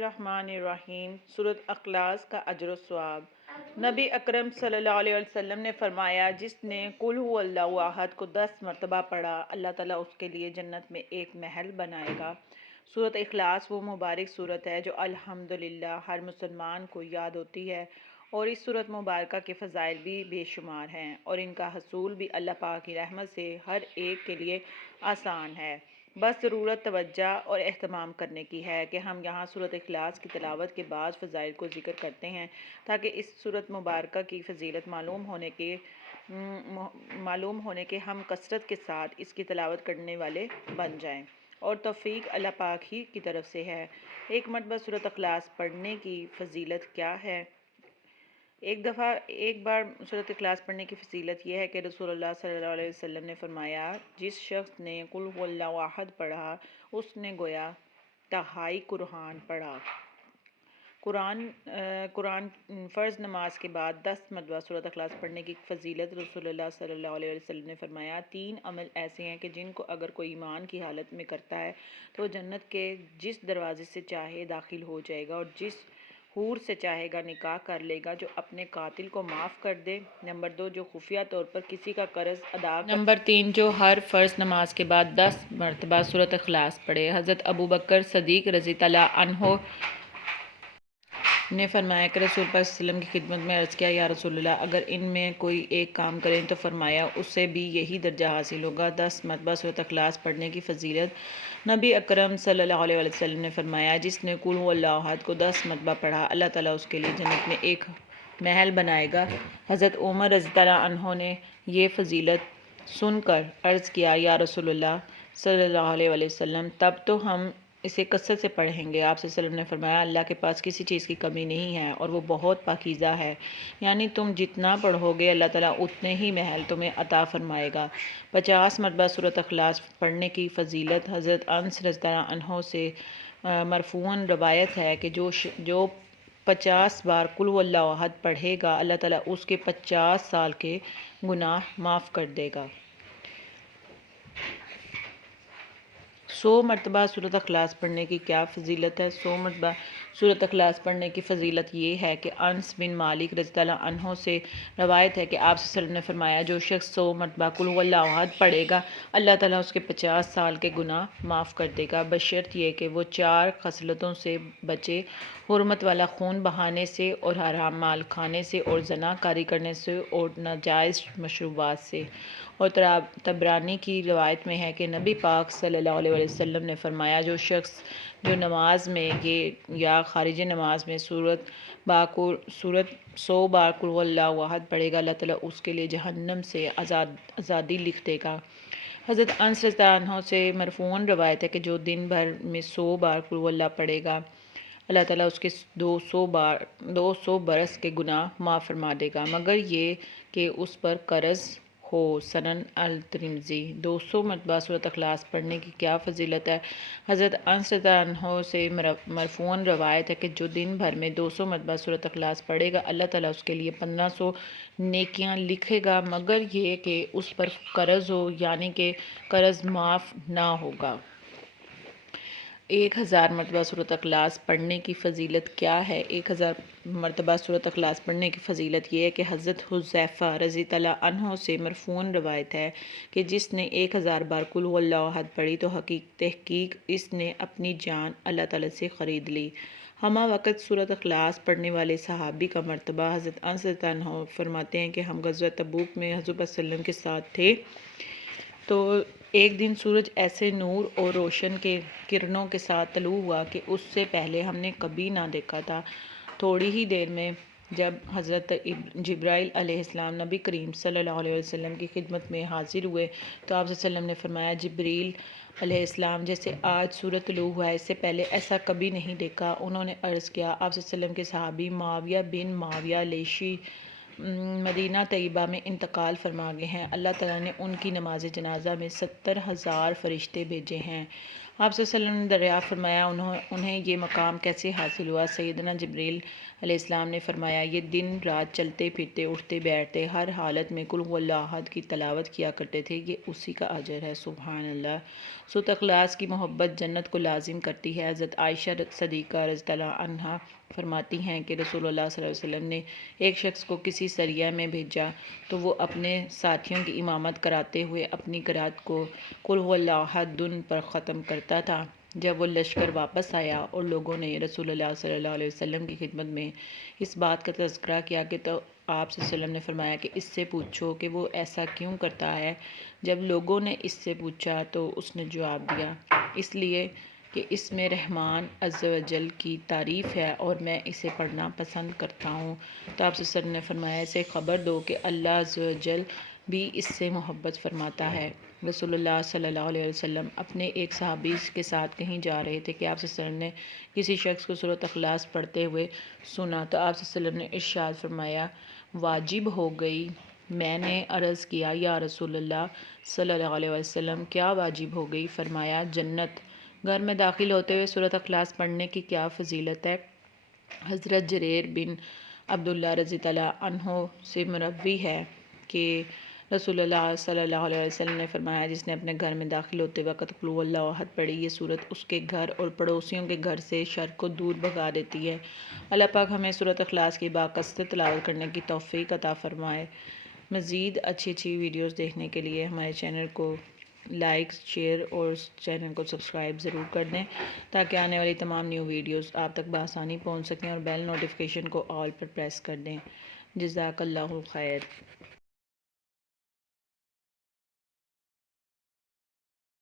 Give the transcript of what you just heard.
الرحمن الرحیم۔ سورۃ اخلاص کا اجر و ثواب۔ نبی اکرم صلی اللہ علیہ وسلم نے فرمایا، جس نے قل هو اللہ احد کو 10 مرتبہ پڑھا، اللہ تعالیٰ اس کے لیے جنت میں ایک محل بنائے گا۔ سورۃ اخلاص وہ مبارک سورت ہے جو الحمدللہ ہر مسلمان کو یاد ہوتی ہے، اور اس سورت مبارکہ کے فضائل بھی بے شمار ہیں، اور ان کا حصول بھی اللہ پاک کی رحمت سے ہر ایک کے لیے آسان ہے۔ بس ضرورت توجہ اور اہتمام کرنے کی ہے کہ ہم یہاں سورۃ اخلاص کی تلاوت کے بعض فضائل کو ذکر کرتے ہیں، تاکہ اس سورت مبارکہ کی فضیلت معلوم ہونے کے ہم کثرت کے ساتھ اس کی تلاوت کرنے والے بن جائیں، اور توفیق اللہ پاک ہی کی طرف سے ہے۔ ایک مرتبہ سورۃ اخلاص پڑھنے کی فضیلت کیا ہے؟ ایک بار سورۃ اخلاص پڑھنے کی فضیلت یہ ہے کہ رسول اللہ صلی اللہ علیہ وسلم نے فرمایا، جس شخص نے قل هو اللہ احد پڑھا، اس نے گویا تہائی قرآن پڑھا۔ قرآن فرض نماز کے بعد 10 مرتبہ سورۃ اخلاص پڑھنے کی فضیلت۔ رسول اللہ صلی اللہ علیہ وسلم نے فرمایا، 3 عمل ایسے ہیں کہ جن کو اگر کوئی ایمان کی حالت میں کرتا ہے تو وہ جنت کے جس دروازے سے چاہے داخل ہو جائے گا، اور جس حور سے چاہے گا نکاح کر لے گا جو اپنے قاتل کو معاف کر دے۔ نمبر 2، جو خفیہ طور پر کسی کا قرض ادا کر۔ نمبر 3، جو ہر فرض نماز کے بعد 10 مرتبہ سورۃ اخلاص پڑھے۔ حضرت ابوبکر صدیق رضی اللہ عنہ نے فرمایا کہ رسول پاک صلی اللہ علیہ وسلم کی خدمت میں عرض کیا، یا رسول اللہ، اگر ان میں کوئی ایک کام کریں تو فرمایا اسے بھی یہی درجہ حاصل ہوگا۔ 10 مرتبہ سورۃ اخلاص پڑھنے کی فضیلت۔ نبی اکرم صلی اللہ علیہ وسلم نے فرمایا، جس نے قل هو اللہ احد کو 10 مرتبہ پڑھا، اللہ تعالیٰ اس کے لیے جنت میں ایک محل بنائے گا۔ حضرت عمر رضی اللہ عنہ نے یہ فضیلت سن کر عرض کیا، یا رسول اللہ صلی اللہ علیہ وسلم، تب تو ہم اسے کثرت سے پڑھیں گے۔ آپ صلی اللہ علیہ وسلم نے فرمایا، اللہ کے پاس کسی چیز کی کمی نہیں ہے، اور وہ بہت پاکیزہ ہے، یعنی تم جتنا پڑھو گے اللہ تعالیٰ اتنے ہی محل تمہیں عطا فرمائے گا۔ 50 مرتبہ سورۃ اخلاص پڑھنے کی فضیلت۔ حضرت انس رضی اللہ عنہ سے مرفوعاً روایت ہے کہ جو 50 بار قل هو اللہ احد پڑھے گا، اللہ تعالیٰ اس کے 50 سال کے گناہ معاف کر دے گا۔ 100 مرتبہ سورۃ اخلاص پڑھنے کی کیا فضیلت ہے؟ 100 مرتبہ سورۃ اخلاص پڑھنے کی فضیلت یہ ہے کہ انس بن مالک رضی اللہ عنہ سے روایت ہے کہ آپ صلی اللہ علیہ وسلم نے فرمایا، جو شخص 100 مرتبہ قل هو اللہ احد پڑھے گا، اللہ تعالیٰ اس کے 50 سال کے گناہ معاف کر دے گا، بشرط یہ کہ وہ 4 خصلتوں سے بچے: حرمت والا خون بہانے سے، اور حرام مال کھانے سے، اور زنا کاری کرنے سے، اور ناجائز مشروبات سے۔ اور طبرانی کی روایت میں ہے کہ نبی پاک صلی اللہ علیہ وسلم نے فرمایا، جو شخص جو نماز میں یا خارج نماز میں 100 بار قل هو اللہ احد پڑھے گا، اللہ تعالیٰ اس کے لیے جہنم سے آزادی لکھ دے گا۔ حضرت انس رضی اللہ عنہ سے مرفوعاً روایت ہے کہ جو دن بھر میں 100 بار قل هو اللہ پڑھے گا، اللہ تعالیٰ اس کے 200 برس کے گناہ معاف فرما دے گا، مگر یہ کہ اس پر قرض ہو۔ سنن الترمذی۔ 200 مرتبہ سورۃ اخلاص پڑھنے کی کیا فضیلت ہے؟ حضرت انس رضی اللہ عنہ سے مرفوعاً روایت ہے کہ جو دن بھر میں 200 مرتبہ سورۃ اخلاص پڑھے گا، اللہ تعالیٰ اس کے لیے 1500 نیکیاں لکھے گا، مگر یہ کہ اس پر قرض ہو، یعنی کہ قرض معاف نہ ہوگا۔ 1000 مرتبہ سورۃ اخلاص پڑھنے کی فضیلت کیا ہے؟ 1000 مرتبہ سورۃ اخلاص پڑھنے کی فضیلت یہ ہے کہ حضرت حذیفہ رضی اللہ عنہ سے مرفوعاً روایت ہے کہ جس نے 1000 بار قل هو اللہ احد پڑھی تو تحقیق اس نے اپنی جان اللہ تعالیٰ سے خرید لی۔ ہمہ وقت سورۃ اخلاص پڑھنے والے صحابی کا مرتبہ۔ حضرت انس رضی اللہ عنہ فرماتے ہیں کہ ہم غزوہ تبوک میں حضور صلی اللہ علیہ وسلم کے ساتھ تھے، تو ایک دن سورج ایسے نور اور روشن کے کرنوں کے ساتھ طلوع ہوا کہ اس سے پہلے ہم نے کبھی نہ دیکھا تھا۔ تھوڑی ہی دیر میں جب حضرت جبرائیل علیہ السلام نبی کریم صلی اللہ علیہ وسلم کی خدمت میں حاضر ہوئے تو آپ صلی اللہ علیہ وسلم نے فرمایا، جبرائیل علیہ السلام جیسے آج سورج طلوع ہوا ہے، اس سے پہلے ایسا کبھی نہیں دیکھا۔ انہوں نے عرض کیا، آپ صلی اللہ علیہ وسلم کے صحابی معاویہ بن معاویہ لیشی مدینہ طیبہ میں انتقال فرما گئے ہیں، اللہ تعالیٰ نے ان کی نماز جنازہ میں 70,000 فرشتے بھیجے ہیں۔ آپ صلی اللہ علیہ وسلم نے دریافت فرمایا انہیں یہ مقام کیسے حاصل ہوا؟ سیدنا جبریل علیہ السلام نے فرمایا یہ دن رات چلتے پھرتے اٹھتے بیٹھتے ہر حالت میں قل هو اللہ احد کی تلاوت کیا کرتے تھے، یہ اسی کا اجر ہے۔ سبحان اللہ۔ سورۃ اخلاص کی محبت جنت کو لازم کرتی ہے۔ حضرت عائشہ صدیقہ رضی اللہ عنہا فرماتی ہیں کہ رسول اللہ صلی اللہ علیہ وسلم نے ایک شخص کو کسی سریہ میں بھیجا تو وہ اپنے ساتھیوں کی امامت کراتے ہوئے اپنی قرات کو قل هو اللہ احد دن پر ختم کرتا تھا۔ جب وہ لشکر واپس آیا اور لوگوں نے رسول اللہ صلی اللہ علیہ وسلم کی خدمت میں اس بات کا تذکرہ کیا کہ تو آپ صلی اللہ علیہ وسلم نے فرمایا کہ اس سے پوچھو کہ وہ ایسا کیوں کرتا ہے۔ جب لوگوں نے اس سے پوچھا تو اس نے جواب دیا اس لیے کہ اس میں رحمان عز و جل کی تعریف ہے اور میں اسے پڑھنا پسند کرتا ہوں۔ تو آپ صلی اللہ علیہ وسلم نے فرمایا اسے خبر دو کہ اللہ عز و جل بھی اس سے محبت فرماتا ہے۔ رسول اللہ صلی اللہ علیہ وسلم اپنے ایک صحابی کے ساتھ کہیں جا رہے تھے کہ آپ صلی اللہ علیہ وسلم نے کسی شخص کو سورۃ اخلاص پڑھتے ہوئے سنا تو آپ صلی اللہ علیہ وسلم نے ارشاد فرمایا واجب ہو گئی۔ میں نے عرض کیا یا رسول اللہ صلی اللہ علیہ وسلم کیا واجب ہو گئی؟ فرمایا جنت۔ گھر میں داخل ہوتے ہوئے سورۃ اخلاص پڑھنے کی کیا فضیلت ہے؟ حضرت جریر بن عبداللہ رضی اللہ عنہ سے مروی ہے کہ رسول اللہ صلی اللہ علیہ وسلم نے فرمایا جس نے اپنے گھر میں داخل ہوتے وقت قل هو اللہ احد پڑھی یہ صورت اس کے گھر اور پڑوسیوں کے گھر سے شر کو دور بھگا دیتی ہے۔ اللہ پاک ہمیں سورۃ اخلاص کی باکثرت تلاوت کرنے کی توفیق عطا فرمائے۔ مزید اچھی ویڈیوز دیکھنے کے لیے ہمارے چینل کو لائک شیئر اور چینل کو سبسکرائب ضرور کر دیں تاکہ آنے والی تمام نیو ویڈیوز آپ تک بآسانی پہنچ سکیں اور بیل نوٹیفیکیشن کو آل پر پریس کر دیں۔ جزاک اللہ خیر۔